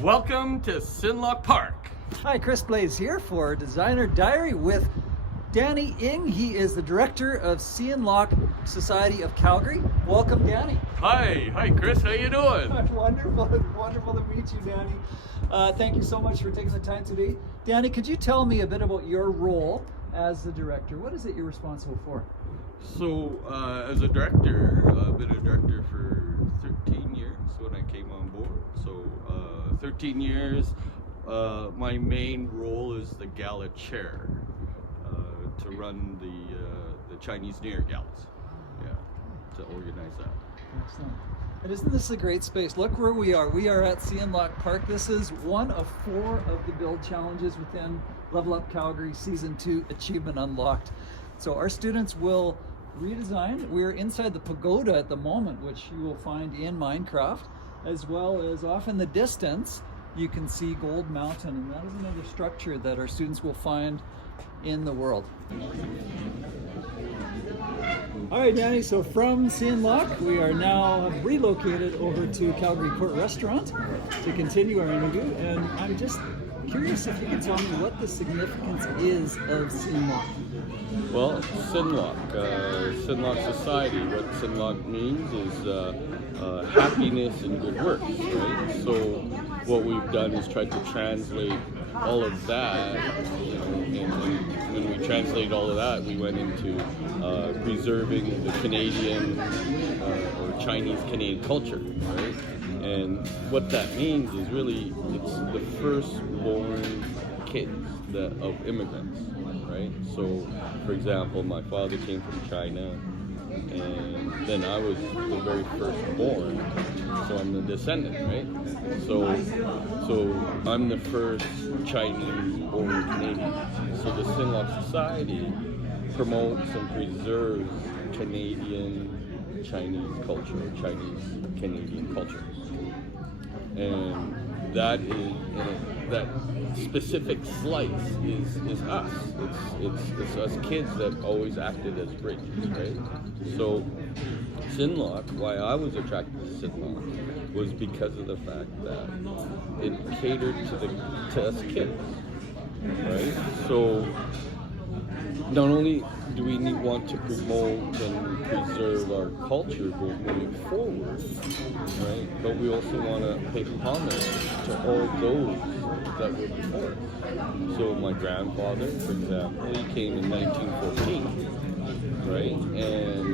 Welcome to Sien Park. Hi, Chris Blaze here for Designer Diary with Danny Ng. He is the director of Sien Society of Calgary. Welcome, Danny. Hi Chris, how you doing? Wonderful to meet you, Danny. Thank you so much for taking the time today. Danny, could you tell me a bit about your role as the director? What is it you're responsible for? So, as a director, I've been a director for 13 years when I came on board. So, 13 years. My main role is the gala chair, to run the Chinese New Year galas. Yeah, to organize that. Excellent. And isn't this a great space? Look where we are. We are at Sien Park. This is one of 4 of the build challenges within Level Up Calgary Season 2 Achievement Unlocked. So our students will redesign. We're inside the pagoda at the moment, which you will find in Minecraft, as well as off in the distance you can see Gold Mountain, and that is another structure that our students will find in the world. All right, Danny, so from Sien we are now relocated over to Calgary Court Restaurant to continue our interview, and I'm just curious if you can tell me what the significance is of Sien. Well, Sien Society, what Sien means is happiness and good works, right? So what we've done is tried to translate all of that, and when we translate all of that, we went into preserving the Canadian or Chinese Canadian culture, right? And what that means is really it's the firstborn kids of immigrants, right? So, for example, my father came from China, and then I was the very firstborn, so I'm the descendant, right? So I'm the first Chinese-born Canadian. So the Sien Society promotes and preserves Canadian Chinese culture, Chinese Canadian culture, and that specific slice is us. It's us kids that always acted as bridges, right? So Sien why I was attracted to Sien was because of the fact that it catered to us kids, right? So not only do we want to promote and preserve our culture moving forward, right? But we also want to pay homage to all those that were before us. So my grandfather, for example, he came in 1914, right? And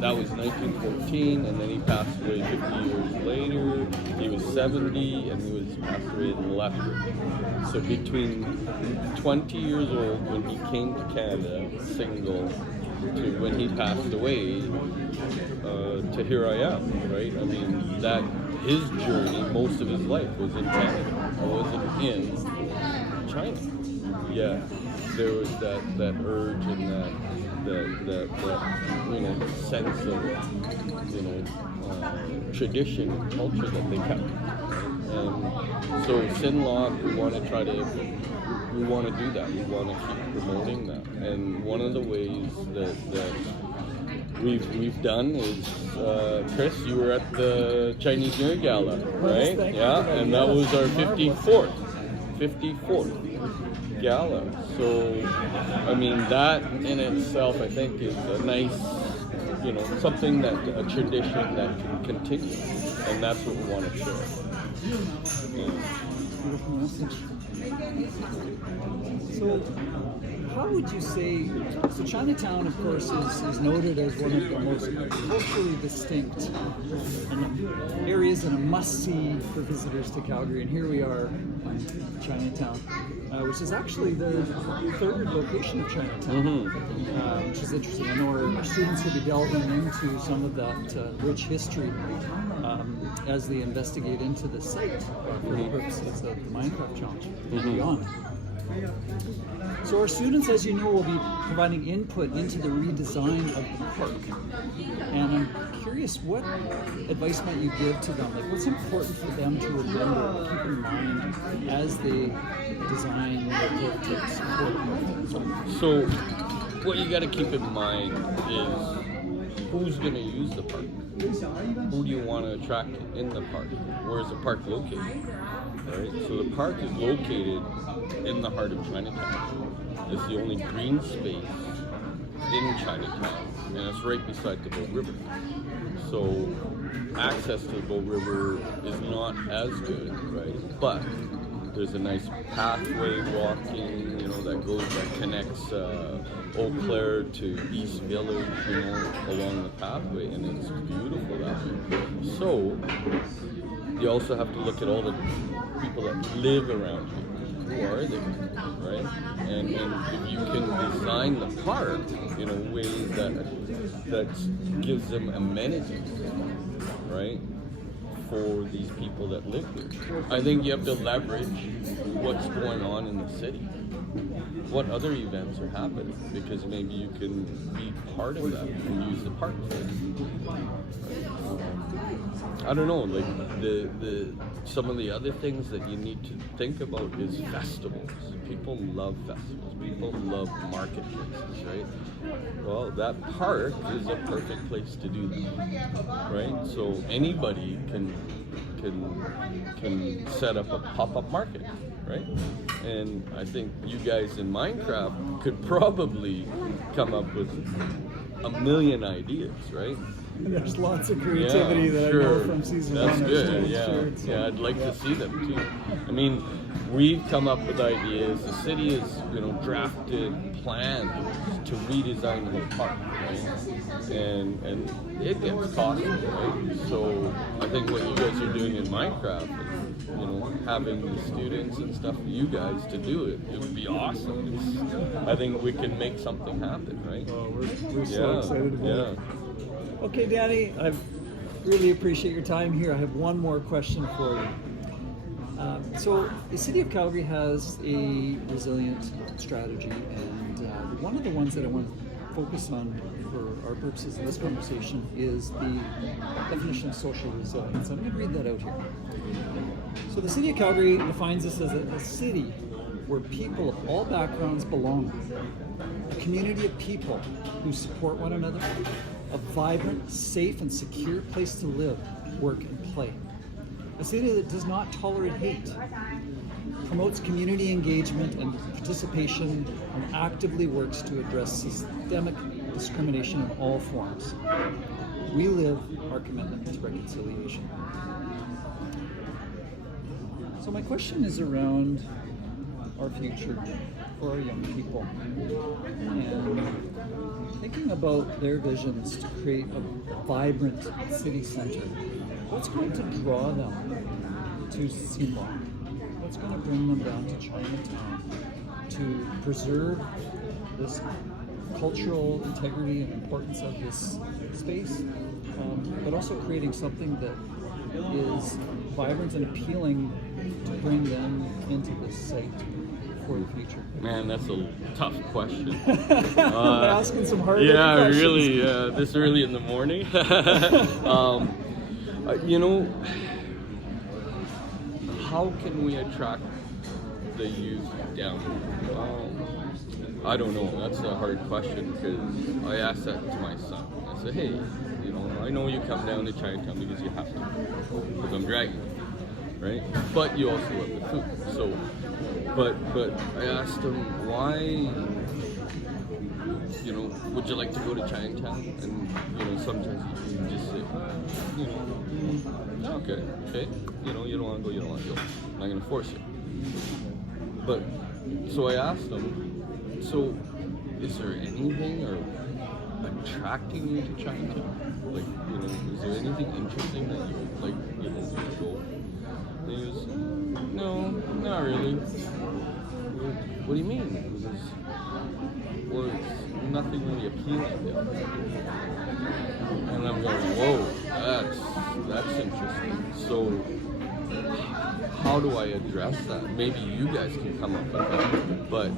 that was 1914, and then he passed away 50 years later. He was 70, and he was passed away in the left. So between 20 years old when he came to Canada, single, to when he passed away, to here I am, right? I mean, that his journey, most of his life was in Canada. It wasn't in China. Yeah, there was that urge and that sense of tradition and culture that they kept. And so Sien we want to do that. We want to keep promoting that. And one of the ways that we've done is, Chris, you were at the Chinese New Year Gala, right? Yeah, and that was our 54th gala. So, I mean, that in itself, I think, is a nice, something a tradition that can continue, and that's what we want to share. Beautiful message. So, how would you say, so Chinatown, of course, is noted as one of the most culturally distinct areas and a must-see for visitors to Calgary, and here we are in Chinatown, which is actually the 3rd location of Chinatown, which is interesting. I know our students will be delving into some of that rich history as they investigate into the site for the purposes of the Minecraft challenge and beyond. So our students, as you know, will be providing input into the redesign of the park. And I'm curious, what advice might you give to them? Like, what's important for them to remember or keep in mind as they design their portraits? So what you got to keep in mind is who's going to use the park. who do you want to attract in the park? Where is the park located? Right? So the park is located in the heart of Chinatown. It's the only green space in Chinatown, and it's right beside the Bow River. So access to the Bow River is not as good, right? But there's a nice pathway walking, that connects Eau Claire to East Village, along the pathway, and it's beautiful that way. So you also have to look at all the people that live around you. Who are they, right? And if you can design the park in a way that gives them amenities, right, for these people that live here. I think you have to leverage what's going on in the city. What other events are happening, because maybe you can be part of that and use the park for it. I don't know, like the some of the other things that you need to think about is festivals. People love festivals. People love marketplaces, right? Well, that park is a perfect place to do that, right? So anybody can set up a pop-up market, right? And I think you guys in Minecraft could probably come up with a million ideas, right? There's lots of creativity that I know from season That's 1. Good. Yeah, I'd like to see them too. I mean, we've come up with ideas. The city has, drafted plans to redesign the whole park, right? And it gets costly, right? So I think what you guys are doing in Minecraft, having the students and stuff, you guys to do it, it would be awesome. I think we can make something happen, right? Oh, we're so excited about it. Okay, Danny, I really appreciate your time here. I have one more question for you. So the City of Calgary has a resilient strategy, and one of the ones that I want to focus on for our purposes in this conversation is the definition of social resilience. I'm going to read that out here. So the City of Calgary defines this as a city where people of all backgrounds belong, a community of people who support one another, a vibrant, safe, and secure place to live, work, and play. A city that does not tolerate hate, promotes community engagement and participation, and actively works to address systemic discrimination in all forms. We live our commitment to reconciliation. So my question is around our future for our young people, and thinking about their visions to create a vibrant city center. What's going to draw them to Sien? What's going to bring them down to Chinatown to preserve this cultural integrity and importance of this space, but also creating something that is vibrant and appealing to bring them into this site for the future? Man, that's a tough question. I'm asking some hard questions. Yeah, really, this early in the morning. How can we attract the youth down? I don't know. That's a hard question, because I asked that to my son. I said, hey, I know you come down to Chinatown because you have to, because I'm dragging you, right? But you also love the food. So, but I asked him, why, would you like to go to Chinatown? And, sometimes you can just say, okay, you don't want to go, you don't want to go. I'm not going to force you. But, so I asked him, so is there anything or attracting you to Chinatown? Like, is there anything interesting that you would like, to go? And he was, no, not really. Well, what do you mean? Well, it's nothing really appealing there. And I'm going, whoa, that's interesting. So, how do I address that? Maybe you guys can come up with that. But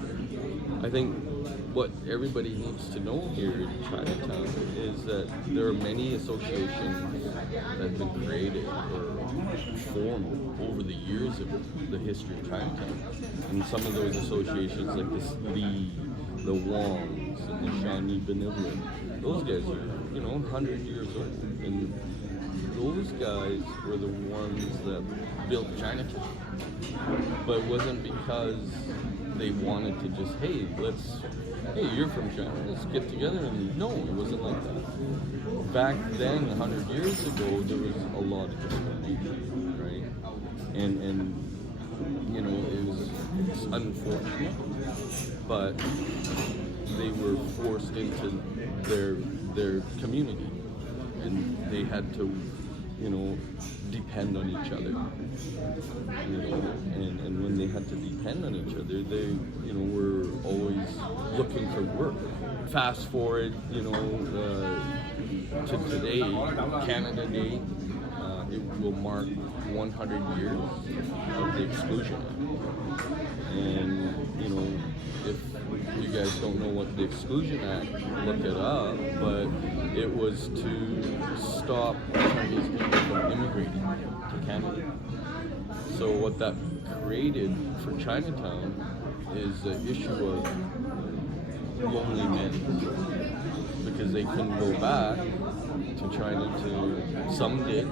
I think what everybody needs to know here in Chinatown is that there are many associations that have been created or formed over the years of the history of Chinatown. And some of those associations, like the Lee, the Wongs, and the Shawnee Benevolent, those guys are, 100 years old. And those guys were the ones that built Chinatown. But it wasn't because they wanted to just, hey, you're from China, let's get together. And no, it wasn't like that. Back then, 100 years ago, there was a lot of discrimination, right? And you know, it's unfortunate, but they were forced into their community, and they had to, you know, depend on each other. You know, and when they had to depend on each other, they, you know, were always looking for work. Fast forward, you know, to today, Canada Day. It will mark 100 years of the Exclusion Act. And, you know, if you guys don't know what the Exclusion Act, look it up, but it was to stop Chinese people from immigrating to Canada. So what that created for Chinatown is the issue of lonely men, because they couldn't go back to China to, some did,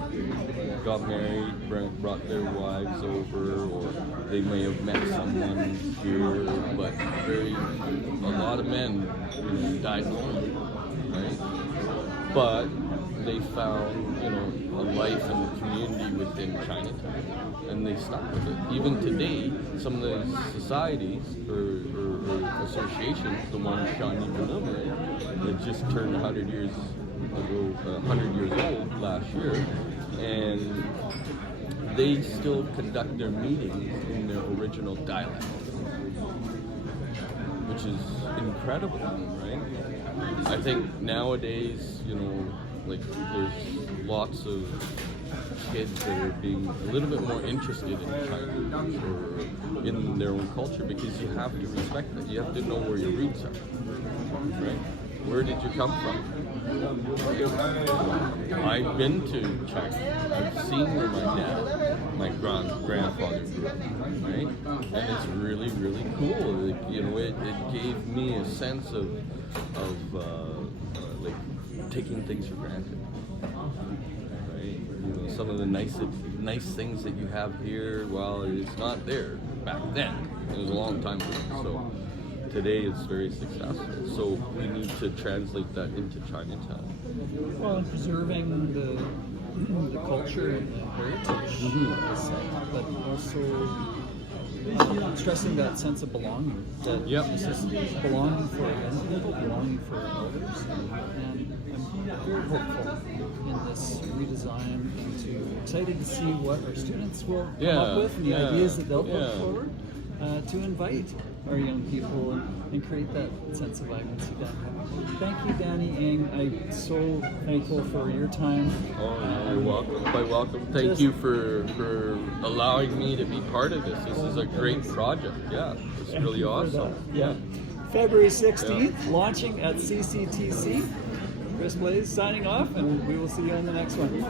got married, brought their wives over, or they may have met someone here, but a lot of men, you know, died lonely, right? But they found, you know, a life and a community within Chinatown, and they stuck with it. Even today, some of the societies or associations, the one Shawnee Manuma, that just turned 100 years ago, 100 years old last year, and they still conduct their meetings in their original dialect, which is incredible, right? I think nowadays, you know, like there's lots of kids that are being a little bit more interested in China or in their own culture, because you have to respect that. You have to know where your roots are, right? Where did you come from? I've been to China. I've seen where my grandfather grew up, right? And it's really, really cool. Like, you know, it gave me a sense of like taking things for granted, right? You know, some of the nice things that you have here, well, it's not there back then. It was a long time ago. So today it's very successful. So we need to translate that into Chinatown. Well, and preserving the culture and the heritage of the site, but also stressing that sense of belonging. That it's just belonging for young people, belonging for elders, and I'm very hopeful in this redesign, and excited to see what our students will come up with and the ideas that they'll put forward to invite our young people and create that sense of vibrancy downtown. Thank you, Danny Ng. I'm so thankful for your time. Oh, you're welcome. Quite welcome. Thank you for allowing me to be part of this. This is a great project. Yeah, it's really awesome. Yeah. February 16th, launching at CCTC. Chris Blaze signing off, and we will see you on the next one.